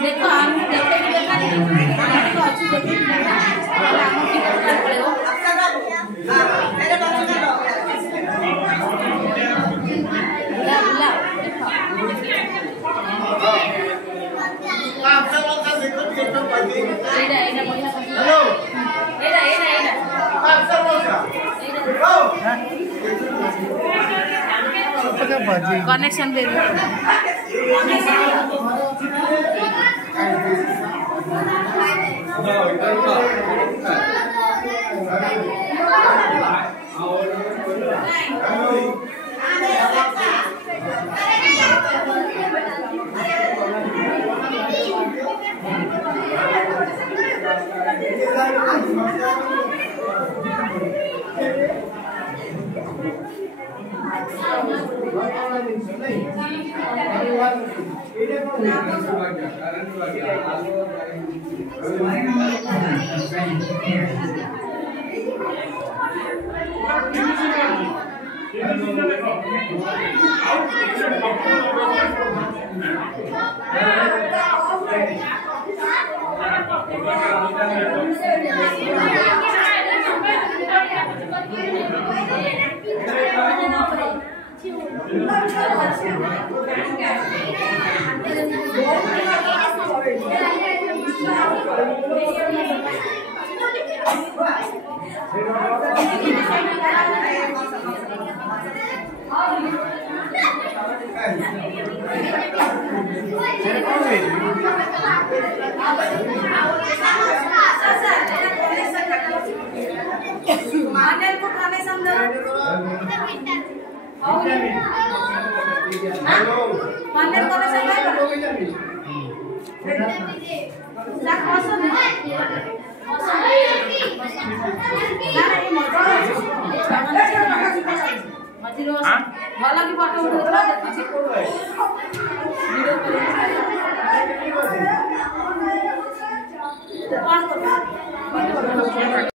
देखो हम देखते कि देखा नहीं देखो अच्छी देखते हम की कर पड़े हो मेरे बच्चों का बुला बुला आप सब देखो एकदम पाजी एडा बढ़िया हेलो एडा आप सब कनेक्शन दे दो माने को खाने समझो माने को समझो ना कौन ना ये मजरो भला की फोटो उठा देखि वीडियो कॉल कौन कर